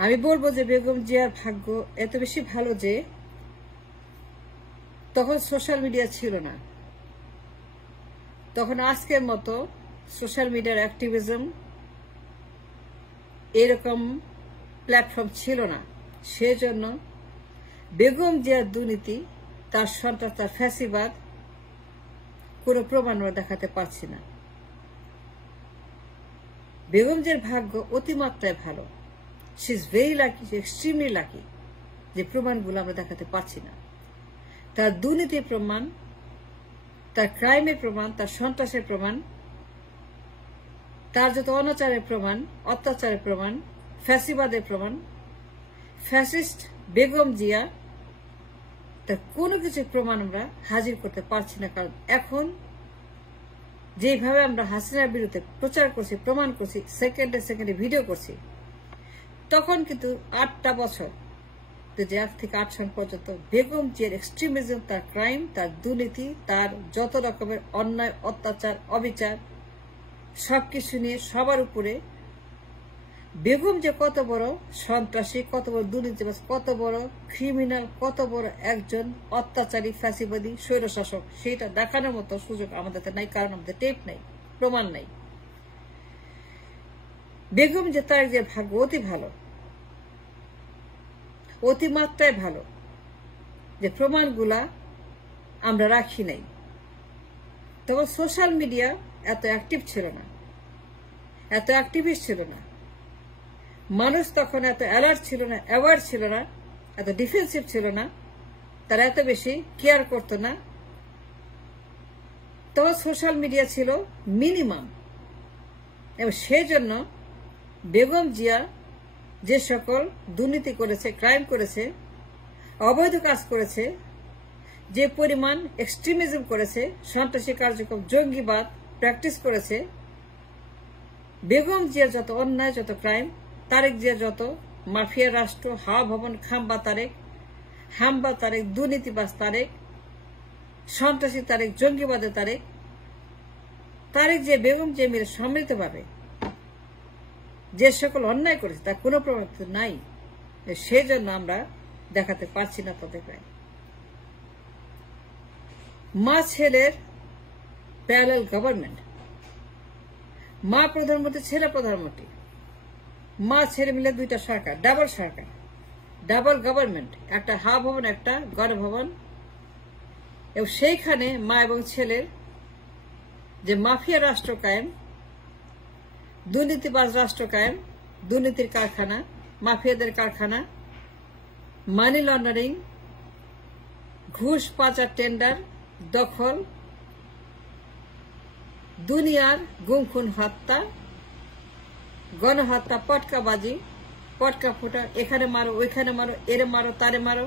আমি বলবো যে বেগম জিয়ার ভাগ্য এত বেশি ভালো যে তখন সোশ্যাল মিডিয়া ছিল না, তখন আজকের মতো সোশ্যাল মিডিয়ার অ্যাক্টিভিজম এরকম প্ল্যাটফর্ম ছিল না। সেজন্য বেগম জিয়ার দুর্নীতি, তার সন্ত্রাস, তার ফ্যাসিবাদ কোনো প্রমাণ আমরা দেখাতে পারছি না। বেগম জিয়ার ভাগ্য অতিমাত্রায় ভালো, she is very lucky, extremely lucky যে প্রমাণগুলো আমরা দেখাতে পারছি না। তার দুর্নীতির প্রমাণ, তার ক্রাইমের প্রমাণ, তার সন্ত্রাসের প্রমাণ, তার যত অনাচারের প্রমাণ, অত্যাচারের প্রমাণ, ফ্যাসিবাদের প্রমাণ, ফ্যাসিস্ট বেগম জিয়া, তার কোনো কিছু প্রমাণ আমরা হাজির করতে পারছি না। কারণ এখন যেভাবে আমরা হাসিনার বিরুদ্ধে প্রচার করছি, প্রমাণ করছি, সেকেন্ডে সেকেন্ডে ভিডিও করছি, তখন কিন্তু 8টা বছর, 1 থেকে 8 সন পর্যন্ত বেগম জিয়ার এক্সট্রিমিজম, তার ক্রাইম, তার দুর্নীতি, তার যত রকমের অন্যায়, অত্যাচার, অবিচার সবকিছু নিয়ে সবার উপরে বেগম যে কত বড় সন্ত্রাসী, কত বড় দুর্নীতিবাজ, কত বড় ক্রিমিনাল, কত বড় একজন অত্যাচারী ফ্যাসিবাদী স্বৈরশাসক, সেটা দেখানোর মতো সুযোগ আমাদের নাই, কারণ আমাদের টেপ নাই, প্রমাণ নাই। বেগম যে তার যে ভাগ্য অতি ভালো, অতিমাত্রায় ভালো যে প্রমাণগুলা আমরা রাখি নাই। তখন সোশ্যাল মিডিয়া এত অ্যাক্টিভ ছিল না, এত অ্যাক্টিভিস্ট ছিল না, মানুষ তখন এত অ্যালার্ট ছিল না, অ্যাওয়ার ছিল না, এত ডিফেন্সিভ ছিল না, তারা এত বেশি কেয়ার করতো না। তখন সোশ্যাল মিডিয়া ছিল মিনিমাম, এবং সেজন্য বেগম জিয়া যে সকল দুর্নীতি করেছে, ক্রাইম করেছে, অবৈধ কাজ করেছে, যে পরিমাণ এক্সট্রিমিজম করেছে, সন্ত্রাসী কার্যক্রম, জঙ্গিবাদ প্র্যাকটিস করেছে, বেগম জিয়ার যত অন্যায়, যত ক্রাইম, তারেক জিয়া যত মাফিয়া রাষ্ট্র, হাওয়া ভবন, খাম্বা তারেক, দুর্নীতিবাজ তারেক, সন্ত্রাসী তারেক, জঙ্গিবাদে তারেক যে বেগম জিয়া মিলে সম্মিলিতভাবে যে সকল অন্যায় করেছে তার কোনো প্রমাণ নাই। সেজন্য আমরা দেখাতে পারছি না তাদের গায়ে। মা ছেলের প্যারালাল গভর্নমেন্ট, মা প্রধানমন্ত্রী, ছেলে প্রধানমন্ত্রী, মা ছেলে মিলে 2টা সরকার, ডাবল গভর্নমেন্ট, একটা হাওয়া ভবন, একটা গণভবন, এবং সেইখানে মা এবং ছেলের যে মাফিয়া রাষ্ট্র কায়েম, দুর্নীতিবাজ রাষ্ট্র কায়েম, দুর্নীতির কারখানা, মাফিয়াদের কারখানা, মানি লন্ডারিং, ঘুষ পাচার, টেন্ডার, দখল, দুনিয়ার গুম খুন, হত্যা, গণহত্যা, পটকাবাজি, পটকা ফুটা, এখানে মারো, ওইখানে মারো, এরে মারো, তারে মারো,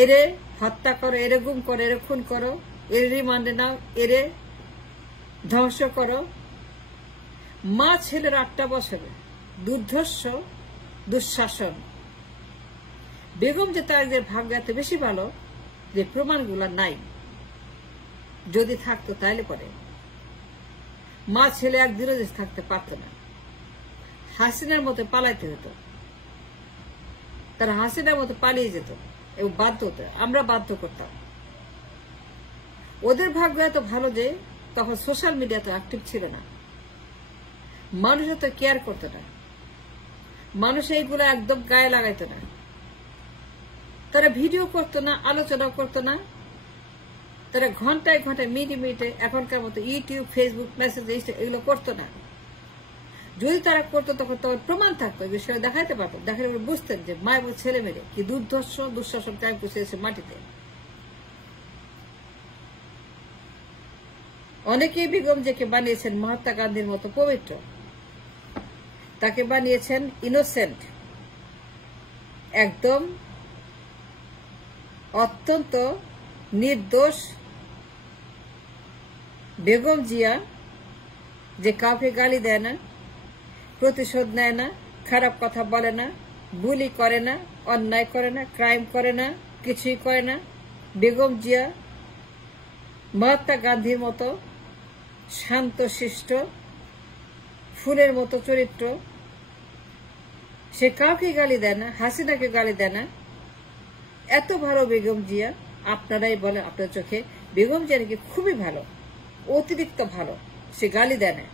এরে হত্যা করো, এরে গুম করো, এরে খুন করো, এর রিমান্ডে নাও, এরে ধ্বংস করো। মা ছেলের 8টা বছরে দুর্ধর্ষ দুঃশাসন। বেগম যে তার ভাগ্য এত বেশি ভালো যে প্রমাণগুলো নাই, যদি থাকতো তাহলে পরে মা ছেলে একদিনও দেশে থাকতে পারত না, হাসিনার মতো পালাইতে হতো, তারা হাসিনার মতো পালিয়ে যেত এবং বাধ্য হতো, আমরা বাধ্য করতাম। ওদের ভাগ্য এত ভালো যে তখন সোশ্যাল মিডিয়া তো অ্যাক্টিভ ছিল না, মানুষ এত কেয়ার করতো না, মানুষ এইগুলো একদম গায়ে লাগাইতো না, তারা ভিডিও করতো না, আলোচনা করতো না, তারা ঘন্টায় ঘন্টায়, মিনিটে এখনকার মতো ইউটিউব, ফেসবুক, মেসেজ, এগুলো করতো না। যদি তারা করতো তখন প্রমাণ থাকতো, বিষয়ে দেখাইতে পারতো, দেখালে বুঝতেন যে মা এবং ছেলে মেয়ে কি দুর্ধর্ষ দুঃশাসন কায়েম করছে মাটিতে। অনেকেই বেগম জিয়াকে বানিয়েছেন মহাত্মা গান্ধীর মতো পবিত্র, তাকে বানিয়েছেন ইনোসেন্ট, একদম অত্যন্ত নির্দোষ। বেগম জিয়া যে কাউকে গালি দেয় না, প্রতিশোধ নেয় না, খারাপ কথা বলে না, বুলি করে না, অন্যায় করে না, ক্রাইম করে না, কিছুই করে না। বেগম জিয়া মহাত্মা গান্ধীর মতো শান্তশিষ্ট, ফুলের মতো চরিত্র, সে কাউকে গালি দেয় না, হাসিনাকে গালি দেয় না। এত ভালো বেগম জিয়া, আপনারাই বলেন আপনার চোখে বেগম জিয়া নাকি খুবই ভালো, অতিরিক্ত ভালো, সে গালি দেয় না,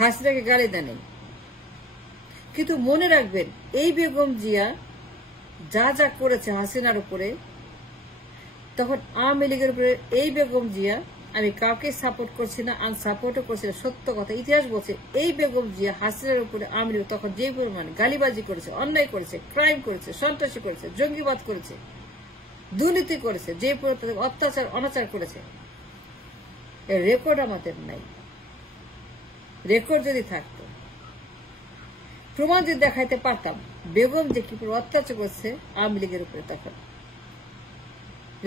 হাসিনাকে গালি দেয় নাই। কিন্তু মনে রাখবেন এই বেগম জিয়া যা যা করেছে হাসিনার উপরে, তখন আওয়ামী লীগের উপরে এই বেগম জিয়া, আমি কাউকে সাপোর্ট করছি না, আনসাপোর্টও করছি না, সত্য কথা ইতিহাস বলছে, এই বেগম জিয়া হাসিনার উপরে আওয়ামী লীগ তখন যে পরিমাণ গালিবাজি করেছে, অন্যায় করেছে, ক্রাইম করেছে, সন্ত্রাসী করেছে, জঙ্গিবাদ করেছে, দুর্নীতি করেছে, যে অত্যাচার অনাচার করেছে, এর রেকর্ড আমাদের নাই। রেকর্ড যদি থাকতো, প্রমাণ যদি দেখাইতে পারতাম বেগম যে কি অত্যাচার করেছে আওয়ামী লীগের উপরে, তখন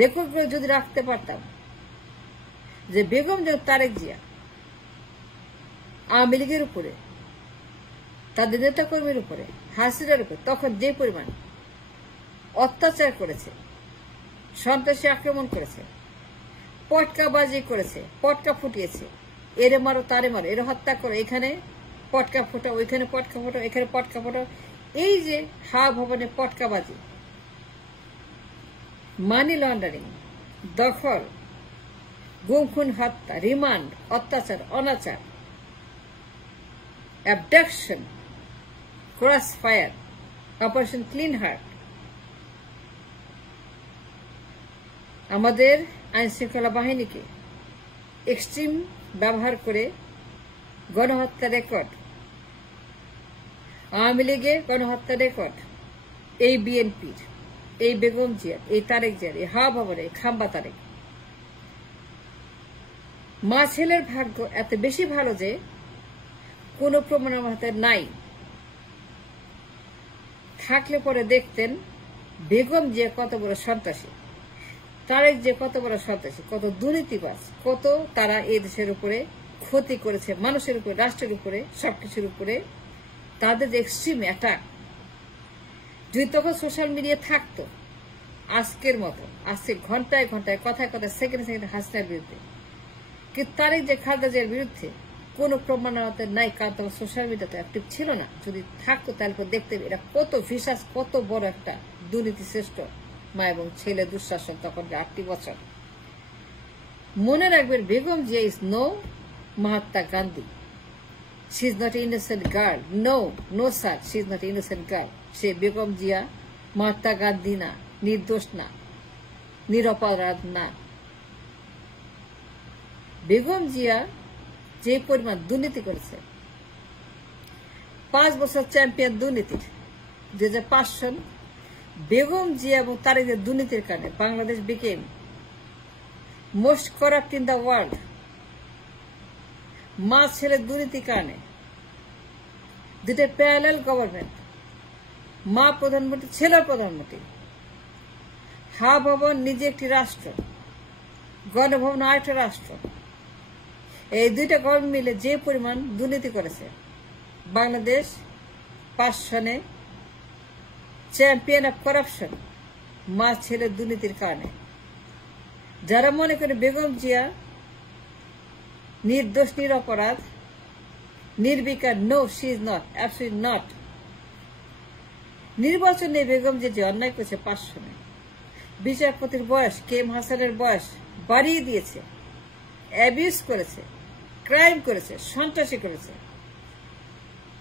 রেকর্ড করে যদি রাখতে পারতাম যে বেগম যে তারেক জিয়া আওয়ামী লীগের উপরে, তাদের নেতাকর্মীর উপরে, হাসিনার উপরে তখন যে পরিমাণ অত্যাচার করেছে, সন্ত্রাসী আক্রমণ করেছে, পটকাবাজি করেছে, পটকা ফুটিয়েছে, এরে মারো তারে মারো, এর হত্যা করো, এখানে পটকা ফোটাও, ওইখানে পটকা ফোটাও, এখানে পটকা ফোটাও, এই যে হাওয়া ভবনে পটকাবাজি, মানি লন্ডারিং, দখল, গুম খুন হত্যা, রিমান্ড, অত্যাচার অনাচার, abduction, cross fire, operation clean heart, আমাদের আইন শৃঙ্খলা বাহিনীকে এক্সট্রিম ব্যবহার করে গণহত্যা রেকর্ড, আওয়ামী লীগের গণহত্যা রেকর্ড, এই বিএনপির, এই বেগম জিয়ার, এই তারেক জিয়ার, এই হাওয়া ভবনের, এই খাম্বা তারেক। মা ছেলের ভাগ্য এত বেশি ভালো যে কোনো প্রমাণ আমার হাতে নাই। থাকলে পরে দেখতেন বেগম জিয়া কত বড় সন্ত্রাসী, তারেক যে কত বড় সন্ত্রাসী, কত দুর্নীতিবাজ, কত তারা এই দেশের উপরে ক্ষতি করেছে, মানুষের উপরে, রাষ্ট্রের উপরে, সবকিছুর উপরে তাদের যে এক্সট্রিম অ্যাটাক। যদি তখন সোশ্যাল মিডিয়া থাকতো আজকের মতো, আজকে ঘন্টায় ঘন্টায়, কথায় কথায়, সেকেন্ডে সেকেন্ডে হাসিনার বিরুদ্ধে, কিন্তু তারেক যে খালেদা জিয়ার বিরুদ্ধে কোনো প্রমাণ আমাদের নাই, কারণ তখন সোশ্যাল মিডিয়াতে অ্যাক্টিভ ছিল না। যদি থাকতো তাহলে দেখতে এরা কত বিশ্বাস, কত বড় একটা দুর্নীতি শ্রেষ্ঠ মা এবং ছেলে দুঃশাসন, তখন 8 বছর। মনে রাখবেন Begum Zia is no Mahatma Gandhi, she is not innocent girl, no sir, she is not innocent girl. সে বেগম জিয়া মহাত্মা গান্ধী না, নির্দোষ না, নিরপরাধ না। বেগম জিয়া যে পরিমাণ দুর্নীতি করেছে, 5 বছর চ্যাম্পিয়ন দুর্নীতির, 2005 সন, বেগম জিয়া এবং তারেকের দুর্নীতির কারণে Bangladesh became most corrupt in the world. মা ছেলের দুর্নীতির কারণে দুটো প্যারালাল গভর্নমেন্ট, মা প্রধানমন্ত্রী, ছেলের প্রধানমন্ত্রী, হাওয়া ভবন নিজে একটি রাষ্ট্র, গণভবন আরেকটা রাষ্ট্র, এই দুইটা গভর্নমেন্ট মিলে যে পরিমাণ দুর্নীতি করেছে, বাংলাদেশ 5 সনে চ্যাম্পিয়ন অফ করাপশন মা ছেলের দুর্নীতির কারণে। যারা মনে করে বেগম জিয়া নির্দোষ, নিরপরাধ, নির্বিকার, no, she is not, absolutely not. নির্বাচনে বেগম জিয়া যে অন্যায় করেছে 5 সনে, বিচারপতির বয়স, KM হাসানের বয়স বাড়িয়ে দিয়েছে, অ্যাবিউজ করেছে, ক্রাইম করেছে, সন্ত্রাসী করেছে,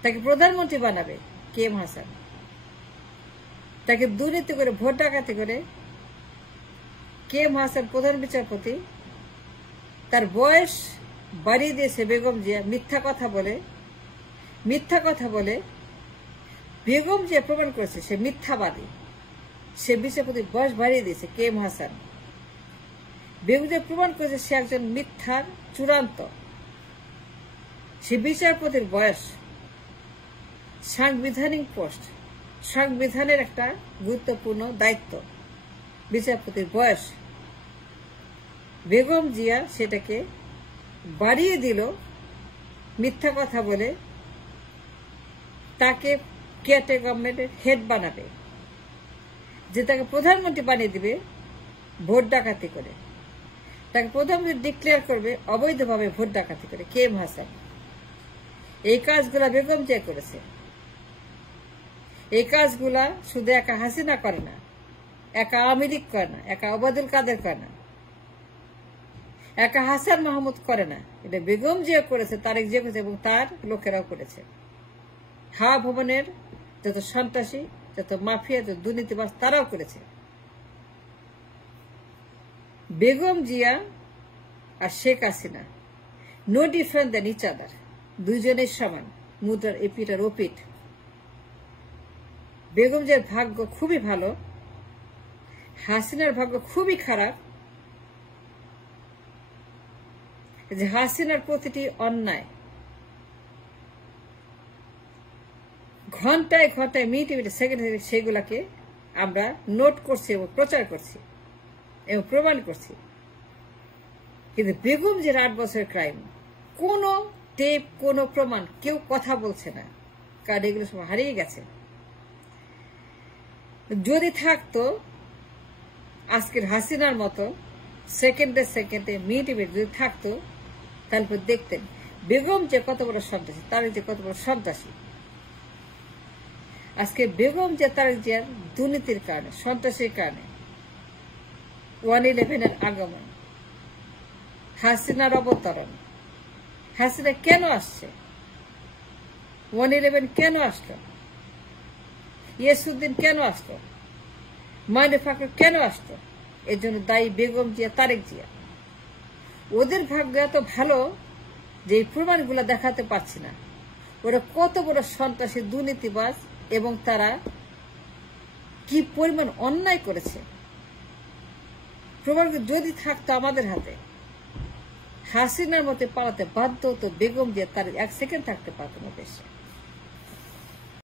তাকে প্রধানমন্ত্রী বানাবে KM হাসান, তাকে দুর্নীতি করে, ভোট ডাকাতি করে KM হাসান প্রধান বিচারপতি, তার বয়স বাড়িয়ে দিয়েছে বেগম জিয়া, মিথ্যা কথা বলে বেগম জিয়া প্রমাণ করেছে সে মিথ্যাবাদী, সে বিচারপতির বয়স বাড়িয়ে দিয়েছে KM হাসান। বেগম জিয়া প্রমাণ করেছে সে একজন মিথ্যার চূড়ান্ত। সে বিচারপতির বয়স, সাংবিধানিক পোস্ট, সংবিধানের একটা গুরুত্বপূর্ণ দায়িত্ব, বিচারপতির বয়স, বেগম জিয়া সেটাকে বাড়িয়ে দিল মিথ্যা কথা বলে। তাকে কেয়ারটেকার গভর্নমেন্টের হেড বানাবে, যে তাকে প্রধানমন্ত্রী বানিয়ে দিবে ভোট ডাকাতি করে, তাকে প্রধানমন্ত্রী ডিক্লেয়ার করবে অবৈধভাবে ভোট ডাকাতি করে KM হাসান। এই কাজগুলা বেগম জিয়া করেছে। এই কাজগুলা শুধু একা হাসিনা করে না, একা আওয়ামী লীগ করে না, একা ওবায়দুল কাদের করে না, একা হাসান মাহমুদ করে না, এটা বেগম জিয়া করেছে, তারেক জিয়া করেছে এবং তার লোকেরাও করেছে। হাওয়া ভবনের যত সন্ত্রাসী, যত মাফিয়া, যত দুর্নীতিবাজ তারাও করেছে। বেগম জিয়া আর শেখ হাসিনা নো ডিফারেন্ট দেন ইচ আদার, দুইজনের সমান, মুদ্রার এপিট আর ওপিট। বেগম জিয়ার ভাগ্য খুবই ভালো, হাসিনার ভাগ্য খুবই খারাপ যে হাসিনার প্রতিটি অন্যায় ঘন্টায় ঘন্টায়, মিনিটে মিনিটে, সেকেন্ডে সেগুলাকে আমরা নোট করছি এবং প্রচার করছি এবং প্রমাণ করছি। কিন্তু বেগম যে 8 বছরের ক্রাইম, কোনো টেপ, কোনো প্রমাণ, কেউ কথা বলছে না, কারণ এগুলো সব হারিয়ে গেছে। যদি থাকতো আজকের হাসিনার মতো সেকেন্ডে সেকেন্ডে, মিনিটে মিনিট যদি থাকতো, তারপর দেখতেন বেগম যে কত বড় সন্ত্রাসী, তারেক যে কত বড় সন্ত্রাসী। আজকে বেগম যে তারেক জিয়ার দুর্নীতির কারণে, সন্ত্রাসীর কারণে 1/11 আগমন, হাসিনার অবতরণ, হাসিনা কেন আসছে, 1/11 কেন আসলো, ইয়াসউদ্দিন কেন আসলো, মাইনুল ফাকর কেন আসলো, এর জন্য দায়ী বেগম জিয়া, তারেক জিয়া। ওদের ভাগ্য এত ভালো যে এই প্রমাণগুলো দেখাতে পারছি না। ওরা কত বড় সন্ত্রাসী, দুর্নীতিবাজ এবং তারা কি পরিমাণ অন্যায় করেছে। প্রমাণ যদি থাকতো আমাদের হাতে, হাসিনার মতে পালাতে বাধ্য হতো বেগম জিয়া, তার 1 সেকেন্ড থাকতে পারতো না দেশে।